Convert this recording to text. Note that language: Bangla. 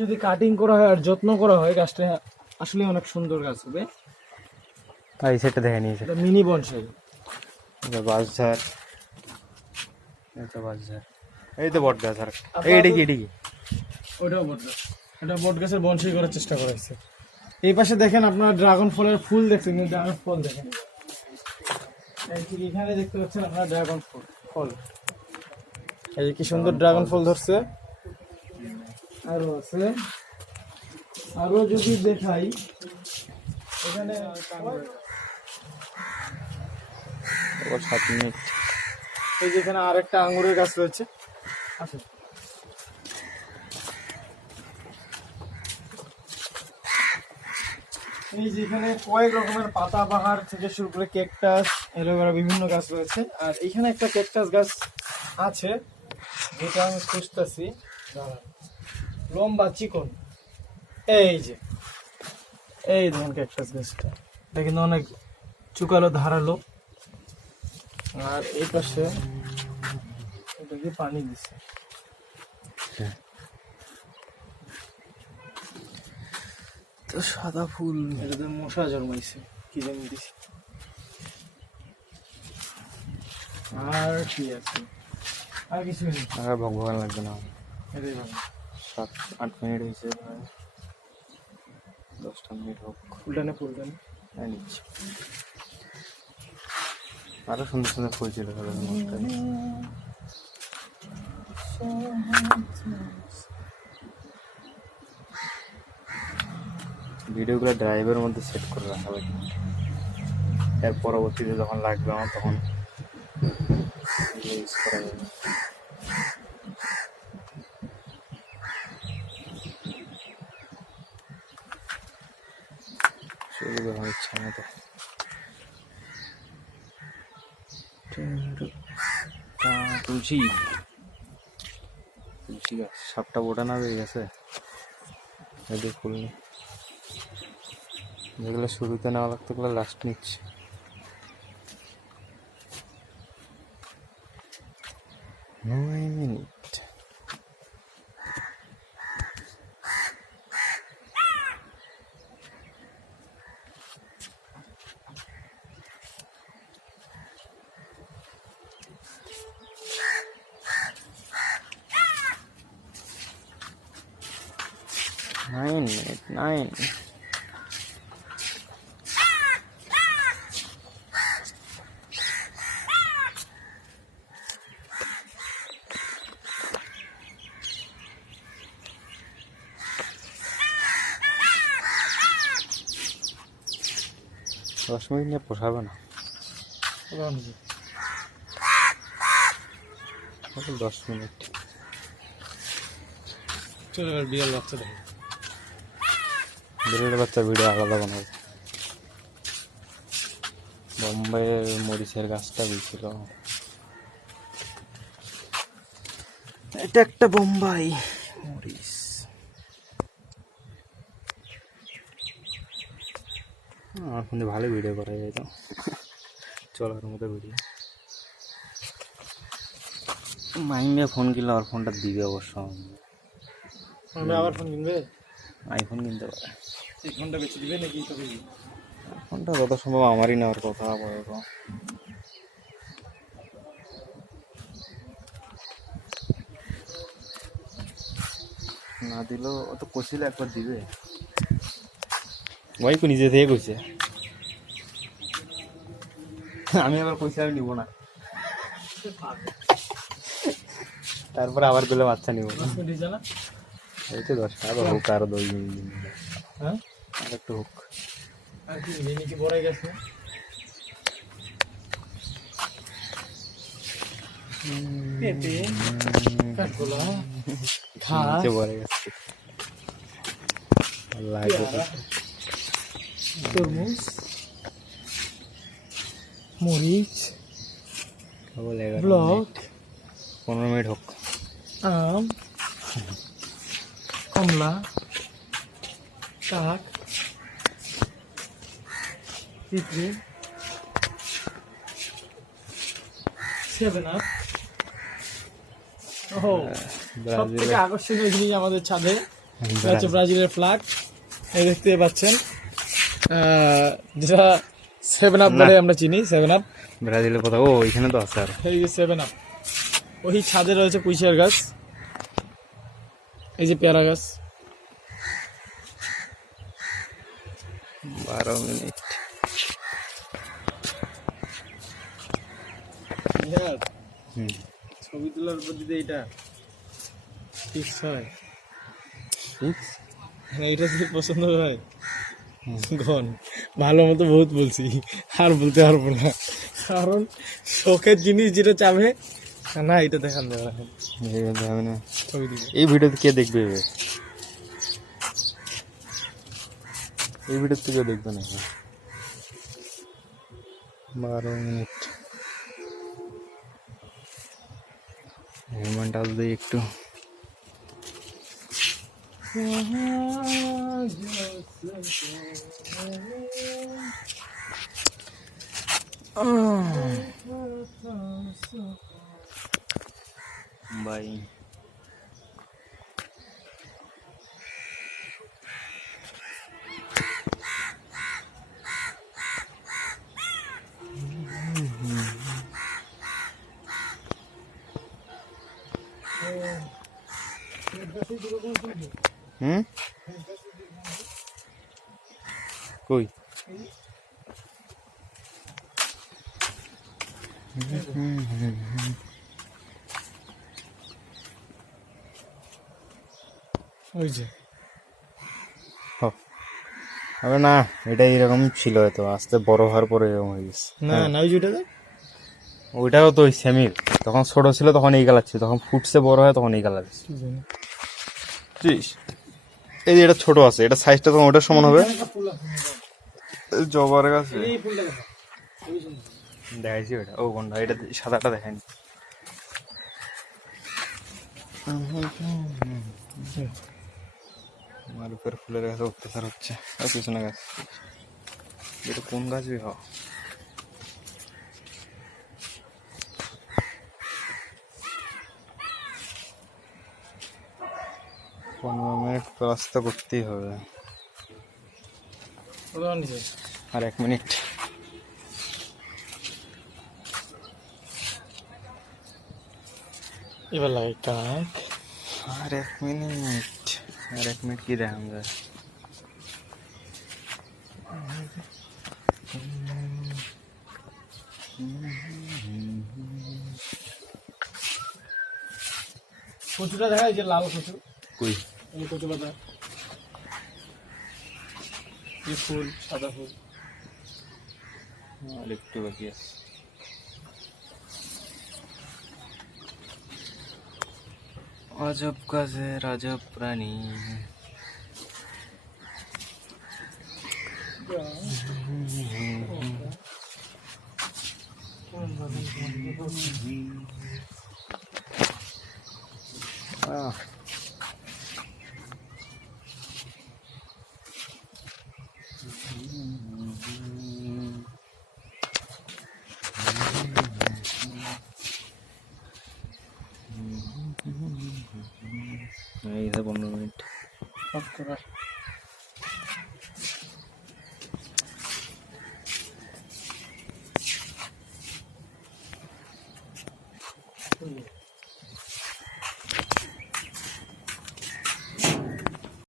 যদি কাটিং করা হয় আর যত্ন করা হয় গাছটা আসলে অনেক সুন্দর গাছ হবে। এই সেটা দেখে নিয়েছে, এটা মিনি বনসাই। বাঁশঝাড়, এই তো বট গাছ। আর এইটা কি ওটাও বট গাছ, এটা বট গাছের বনসাই করার চেষ্টা করা হয়েছে। এই পাশে দেখেন আপনার ড্রাগন ফলের ফুল দেখছেন, কিন্তু ড্রাগন ফল দেখেন। এই ঠিক এখানে দেখতে পাচ্ছেন আপনার ড্রাগন ফল। এই যে কি সুন্দর ড্রাগন ফল ধরছে। আরো আছে, আরো যদি দেখাই এখানে 7 মিনিট। এই যে এখানে আরেকটা আঙ্গুরের গাছ রয়েছে। আচ্ছা, এই যেখানে কয়েক রকমের পাতাবাহার থেকে শুরু করে ক্যাকটাস, অ্যালোভেরা বিভিন্ন গাছ রয়েছে। আর এখানে একটা ক্যাকটাস গাছ আছে যেটা আমি খুঁজতেছি, লম্বা চিকন। এই যে এই ধরুন ক্যাকটাস গাছটা, এটা কিন্তু অনেক চুকালো ধারালো। আর এই পাশে এটাকে পানি দিচ্ছে, তো সাদা ফুল, এটাতে মশা জন্মাইছে কি জানি দিছি। আর কি আছে, আর কিছু নেই। আর ভগবান লাগবে না, এটাই ভালো। 7-8 মিনিট হয়েছে, 10টা মিনিট হোক। ফুলটানে নিচ্ছি। আরো সুন্দর সুন্দর ফুল ছিল। ভিডিওগুলো ড্রাইভের মধ্যে সেট করে রাখা লাগে, এর পরবর্তীতে যখন লাগবে আমার তখন ইউজ করা যাবে। শুরু করা ইচ্ছা মতো। তুলসী গাছ, সাপটা বোটা না হয়ে গেছে। এদের ফুল নেই, যেগুলো শুরুতে নেওয়া লাগতো ওগুলো লাস্ট নিচ্ছে। মিনিট। Nine. 10 মিনিট নিয়ে পোষাবে না, 10 মিনিট। চলো বিড়াল বাচ্চা দেখো, বিড়ালের বাচ্চার ভিডিও আলাদা বানাবো। বোম্বাইয়ের মরিচের গাছটা গেছিল, এটা একটা বোম্বাই মরিচ। আমার ফোনে ভালো ভিডিও করা যায় তো, চলার মতো ভিডিও। মাইন্ডে ফোন কিনলে আর ফোনটা দিবে অবশ্য। আমি আবার ফোন কিনবে, আইফোন কিনতে পারে। এই ফোনটা বেশি দিবে নাকি তোকে? ফোনটা যত সম্ভব আমারই নেওয়ার কথা বলে, না দিলেও ও তো কইছিল একবার দিবে, ওই নিজে থেকে কইছে। আমি আবার কইছি আমি নিব না, তারপর আবার বলে বাচ্চা নিব না। এই তো 10 টাকা হোক, আরো 2 মিনিট। হ্যাঁ, আর একটু হোক। আর কি কি বড় গেছে। পেঁপে, কাঠগোলা, ঘাস, বড় গেছে, তরমুজ, মরিচ, ব্লক, 15 মিনিট হোক। আম, কমলা, কাক, পিঁপড়ে, 7 আপ। সব থেকে আকর্ষণীয় জিনিস আমাদের ছাদে এটা হচ্ছে ব্রাজিলের ফ্ল্যাগ, এই দেখতে পাচ্ছেন, যেটা 7 আপ বলে আমরা চিনি। 7 আপ, ব্রাজিলের কথা ও এখানে তো আছে আর এই যে 7 আপ। ওই ছাদে রয়েছে পুঁইশাক গাছ, এই যে পেয়ারা গাছ। 12 মিনিট। হুম, ছবি তোলার পদ্ধতি এটা ফিক্স হয়, ফিক্স। মানে এটা যদি পছন্দ হয় ঘন ভালো মতো বহুত বলছি, আর বলতে পারবো না, কারণ শখের জিনিস যেটা চাবে না এটা দেখান দেবে না। হবে না ছবি দিবে এই ভিডিওতে, কে দেখবে? এই ভিডিওতে কেউ দেখবে না। 12 মিনিট। হেলমেট আসবে একটু। বাই। হুম, কই? ওই যে হবে না, এটা এরকম ছিল হয়তো, আস্তে বড় হওয়ার পরে এরকম হয়ে গেছে। না না ওই যেটা ওইটাও তো ওই সেমির, তখন ছোট ছিল তখন এই কালার ছিল, তখন ফুটছে বড় হয় তখন এই কালার। এই যে এটা ছোট আছে, এটা সাইজটা তখন ওটার সমান হবে। জবার গাছ দেখাইছি ওটা, ও কোনটা? এটা সাদাটা দেখায়নি। আমার উপর ফুলের গাছে অত্যাচার হচ্ছে, আর পিছনে গাছ। এটা কোন গাছ বি হয়? 15 মিনিট ক্লাস তো করতেই হবে, আর 1 মিনিট। এবার লাগে কাক। আর 1 মিনিট, আর 1 মিনিট কি দেখান যায়? কচুটা দেখা, এই যে লাল কচু, কই? এই কচু পাতা, এই ফুল, সাদা ফুল। আর একটু বাকি আছে। আজব গাছের আজব প্রাণী। এই 15 মিনিট।